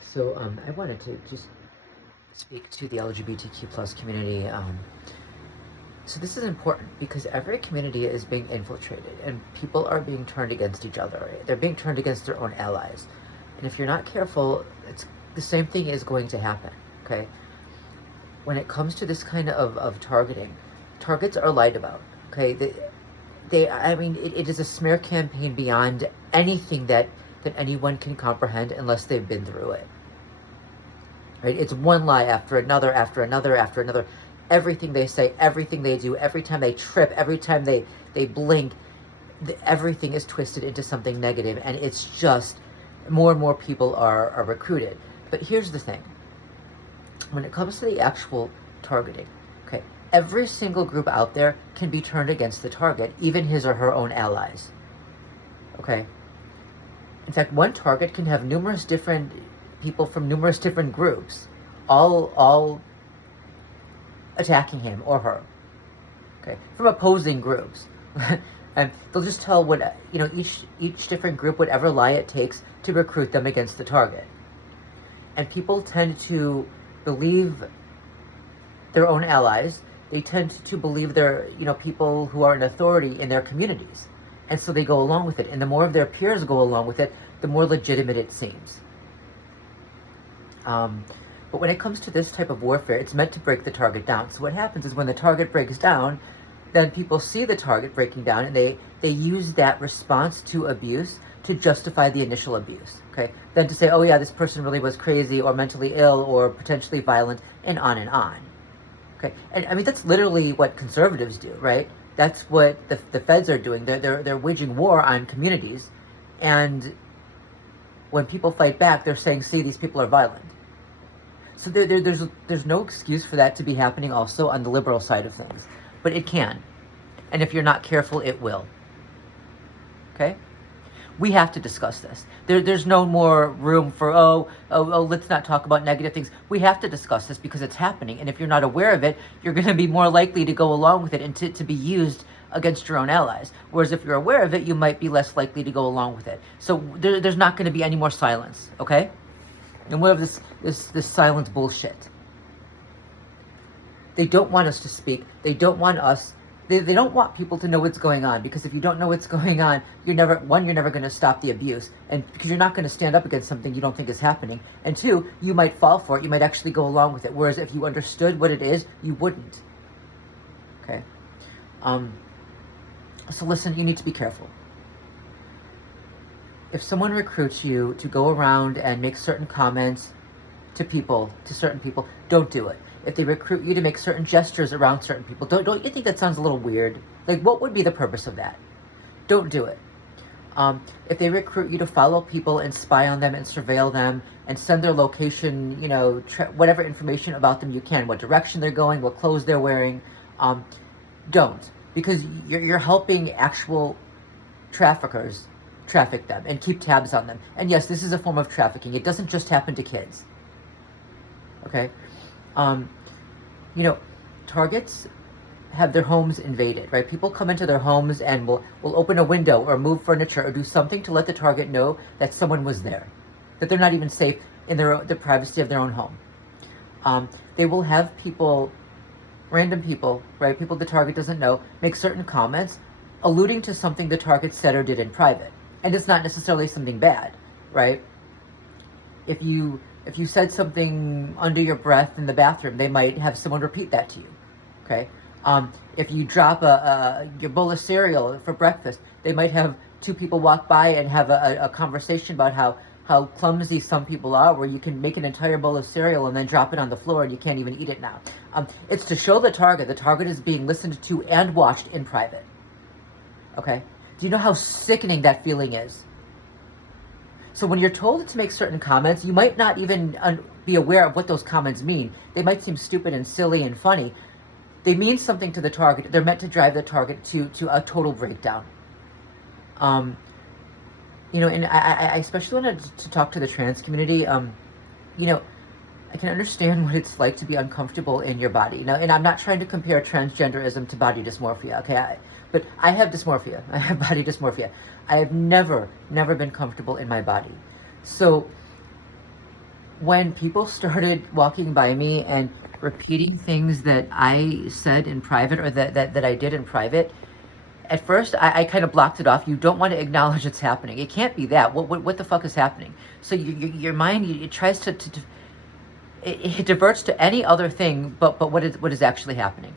So I wanted to just speak to the LGBTQ plus community. So this is important because every community is being infiltrated and people are being turned against each other. They're being turned against their own allies. And if you're not careful, it's the same thing is going to happen. Okay. When it comes to this kind of targeting, targets are lied about. Okay. I mean, it is a smear campaign beyond anything that anyone can comprehend unless they've been through it. Right? It's one lie after another, after another, after another. Everything they say, everything they do, every time they trip, every time they blink, everything is twisted into something negative, and it's just more and more people are recruited. But here's the thing. When it comes to the actual targeting, okay, every single group out there can be turned against the target, even his or her own allies. Okay? In fact, one target can have numerous different people from numerous different groups, all attacking him or her. Okay, from opposing groups, and they'll just tell what each different group whatever lie it takes to recruit them against the target. And people tend to believe their own allies. They tend to believe their people who are in authority in their communities, and so they go along with it. And the more of their peers go along with it, the more legitimate it seems. But when it comes to this type of warfare, it's meant to break the target down. So what happens is when the target breaks down, then people see the target breaking down and they use that response to abuse to justify the initial abuse. Okay? Then to say, oh yeah, this person really was crazy or mentally ill or potentially violent, and on and on. Okay? And I mean, that's literally what conservatives do, right? That's what the feds are doing. They're waging war on communities, and when people fight back, they're saying, see, these people are violent. So there's no excuse for that to be happening also on the liberal side of things. But it can. And if you're not careful, it will. Okay? We have to discuss this. There's no more room for, let's not talk about negative things. We have to discuss this because it's happening. And if you're not aware of it, you're going to be more likely to go along with it and to be used against your own allies. Whereas if you're aware of it, you might be less likely to go along with it. So there's not going to be any more silence. Okay? And what of this silent bullshit? They don't want us to speak. They don't want us. They don't want people to know what's going on, because if you don't know what's going on, you're never going to stop the abuse, and because you're not going to stand up against something you don't think is happening, and two, you might fall for it. You might actually go along with it. Whereas if you understood what it is, you wouldn't. Okay. So listen, you need to be careful. If someone recruits you to go around and make certain comments to certain people, don't do it. If they recruit you to make certain gestures around certain people, don't you think that sounds a little weird? Like, what would be the purpose of that? Don't do it. If they recruit you to follow people and spy on them and surveil them and send their location, whatever information about them you can, what direction they're going, what clothes they're wearing, don't. Because you're helping actual traffickers traffic them and keep tabs on them. And yes, this is a form of trafficking. It doesn't just happen to kids. Okay? Targets have their homes invaded, right? People come into their homes and will open a window or move furniture or do something to let the target know that someone was there, that they're not even safe in the privacy of their own home. They will have people, random people, right? People the target doesn't know, make certain comments alluding to something the target said or did in private. And it's not necessarily something bad, right? If you said something under your breath in the bathroom, they might have someone repeat that to you, okay? If you drop your bowl of cereal for breakfast, they might have two people walk by and have a conversation about how clumsy some people are, where you can make an entire bowl of cereal and then drop it on the floor and you can't even eat it now. It's to show the target is being listened to and watched in private, okay? Do you know how sickening that feeling is? So when you're told to make certain comments, you might not even be aware of what those comments mean. They might seem stupid and silly and funny. They mean something to the target. They're meant to drive the target to a total breakdown. And I especially wanted to talk to the trans community. I can understand what it's like to be uncomfortable in your body. And I'm not trying to compare transgenderism to body dysmorphia, okay? But I have dysmorphia. I have body dysmorphia. I have never been comfortable in my body. So when people started walking by me and repeating things that I said in private, or that I did in private, at first I kind of blocked it off. You don't want to acknowledge it's happening. It can't be that. What the fuck is happening? So your mind, it tries to it diverts to any other thing but what is actually happening,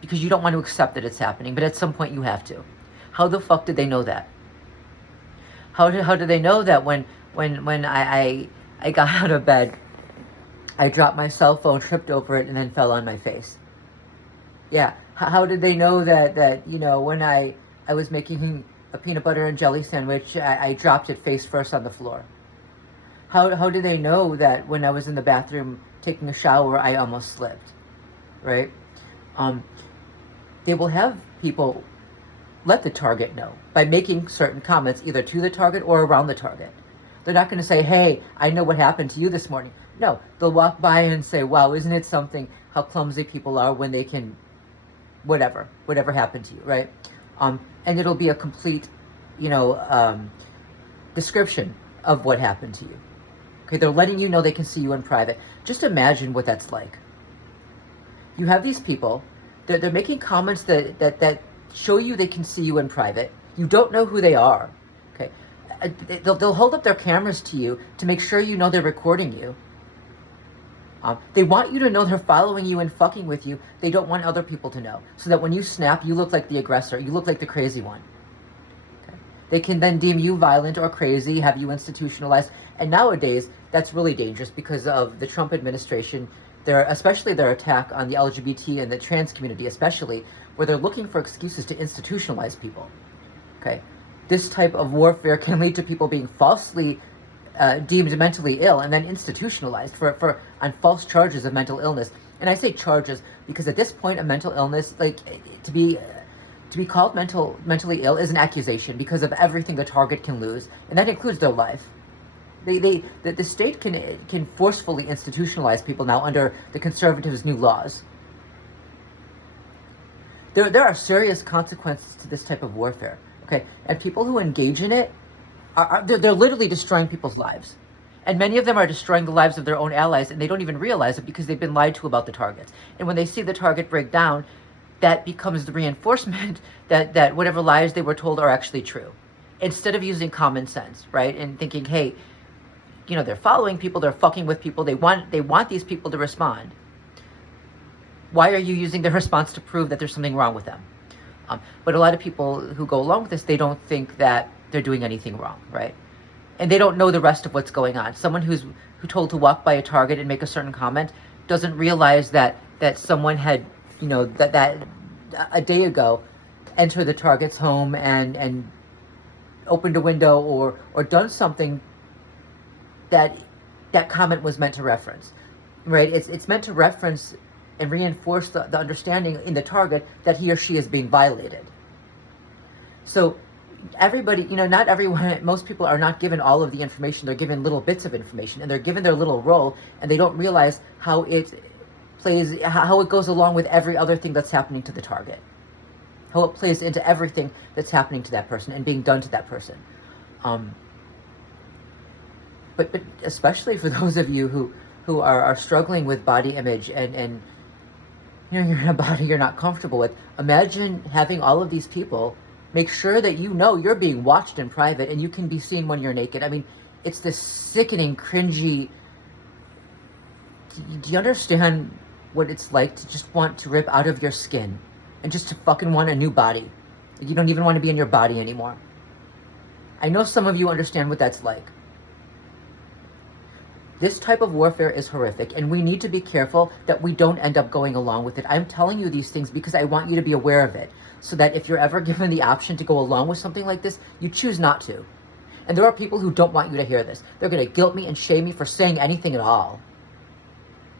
because you don't want to accept that it's happening, but at some point you have to. How the fuck did they know that? How did they know that when I got out of bed, I dropped my cell phone, tripped over it, and then fell on my face? Yeah. How did they know that when I was making a peanut butter and jelly sandwich, I dropped it face first on the floor? How did they know that when I was in the bathroom taking a shower, I almost slipped? Right? They will have people let the target know by making certain comments, either to the target or around the target. They're not going to say, hey, I know what happened to you this morning. No, they'll walk by and say, wow, isn't it something how clumsy people are when they can, whatever happened to you, right? And it'll be a complete, description of what happened to you. Okay, they're letting you know they can see you in private. Just imagine what that's like. You have these people, they're making comments that show you they can see you in private. You don't know who they are. Okay, they'll hold up their cameras to you to make sure you know they're recording you. They want you to know they're following you and fucking with you. They don't want other people to know, so that when you snap, you look like the aggressor. You look like the crazy one. Okay? They can then deem you violent or crazy, have you institutionalized. And nowadays, that's really dangerous because of the Trump administration. Especially their attack on the LGBT and the trans community, especially, where they're looking for excuses to institutionalize people. Okay, this type of warfare can lead to people being falsely deemed mentally ill and then institutionalized on false charges of mental illness. And I say charges because at this point, a mental illness, like to be called mentally ill, is an accusation because of everything the target can lose, and that includes their life. The state can forcefully institutionalize people now under the conservatives' new laws. There are serious consequences to this type of warfare. Okay, and people who engage in it they're literally destroying people's lives, and many of them are destroying the lives of their own allies, and they don't even realize it because they've been lied to about the targets. And when they see the target break down, that becomes the reinforcement that whatever lies they were told are actually true. Instead of using common sense, right, and thinking, hey, they're following people, they're fucking with people, they want these people to respond. Why are you using their response to prove that there's something wrong with them? But a lot of people who go along with this, they don't think that they're doing anything wrong, right? And they don't know the rest of what's going on. Someone who's told to walk by a target and make a certain comment doesn't realize that someone had, that a day ago entered the target's home and opened a window or done something that comment was meant to reference, right? It's meant to reference and reinforce the understanding in the target that he or she is being violated. So everybody, not everyone, most people are not given all of the information. They're given little bits of information, and they're given their little role, and they don't realize how it goes along with every other thing that's happening to the target, how it plays into everything that's happening to that person and being done to that person. But especially for those of you who are struggling with body image and you're in a body you're not comfortable with, imagine having all of these people make sure that you're being watched in private and you can be seen when you're naked. I mean, it's this sickening, cringy. Do you understand what it's like to just want to rip out of your skin and just to fucking want a new body? Like you don't even want to be in your body anymore. I know some of you understand what that's like. This type of warfare is horrific, and we need to be careful that we don't end up going along with it. I'm telling you these things because I want you to be aware of it, so that if you're ever given the option to go along with something like this, you choose not to. And there are people who don't want you to hear this. They're going to guilt me and shame me for saying anything at all.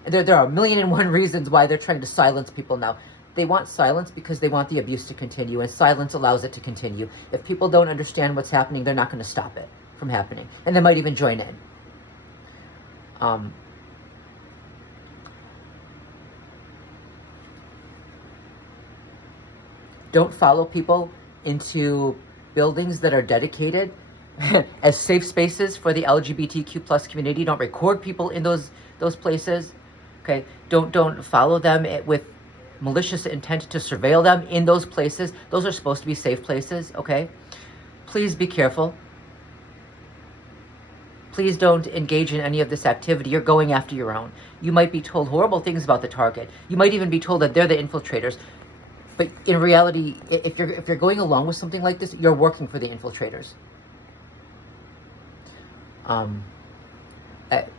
And there are 1,000,001 reasons why they're trying to silence people now. They want silence because they want the abuse to continue, and silence allows it to continue. If people don't understand what's happening, they're not going to stop it from happening, and they might even join in. Don't follow people into buildings that are dedicated as safe spaces for the LGBTQ plus community. Don't record people in those places. Okay, don't follow them with malicious intent to surveil them in those places. Those are supposed to be safe places. Okay, please be careful. Please don't engage in any of this activity. You're going after your own. You might be told horrible things about the target. You might even be told that they're the infiltrators. But in reality, if you're going along with something like this, you're working for the infiltrators.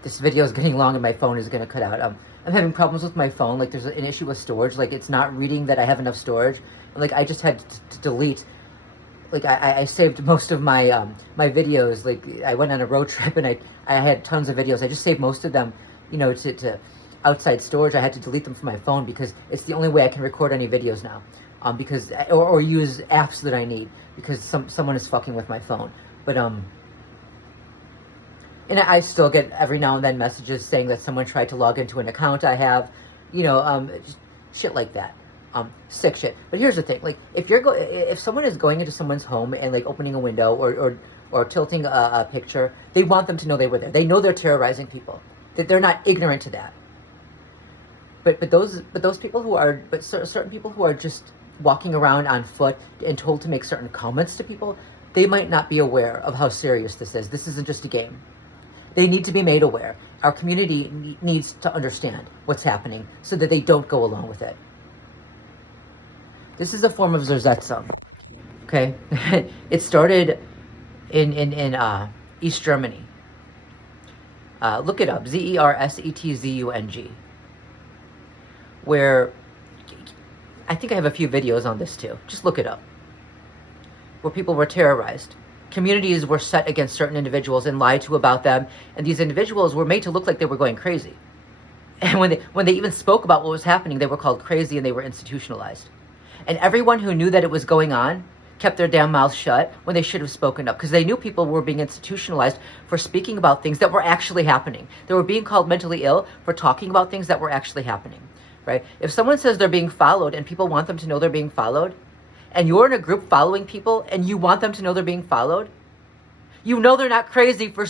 This video is getting long and my phone is going to cut out. I'm having problems with my phone. Like, there's an issue with storage. Like, it's not reading that I have enough storage. Like, I just had to delete. Like, I saved most of my my videos. Like, I went on a road trip and I had tons of videos. I just saved most of them, you know, to outside storage. I had to delete them from my phone because it's the only way I can record any videos now. Because or use apps that I need because someone is fucking with my phone. But and I still get every now and then messages saying that someone tried to log into an account I have, you know, just shit like that. Sick shit. But here's the thing: like, if someone is going into someone's home and like opening a window or tilting a picture, they want them to know they were there. They know they're terrorizing people. That they're not ignorant to that. But those people who are certain people who are just walking around on foot and told to make certain comments to people, they might not be aware of how serious this is. This isn't just a game. They need to be made aware. Our community needs to understand what's happening so that they don't go along with it. This is a form of Zersetzung. Okay? It started in East Germany. Look it up. Zersetzung. Where I think I have a few videos on this too. Just look it up. Where people were terrorized. Communities were set against certain individuals and lied to about them, and these individuals were made to look like they were going crazy. And when they even spoke about what was happening, they were called crazy and they were institutionalized. And everyone who knew that it was going on kept their damn mouths shut when they should have spoken up, because they knew people were being institutionalized for speaking about things that were actually happening. They were being called mentally ill for talking about things that were actually happening, right? If someone says they're being followed and people want them to know they're being followed, and you're in a group following people and you want them to know they're being followed, you know they're not crazy for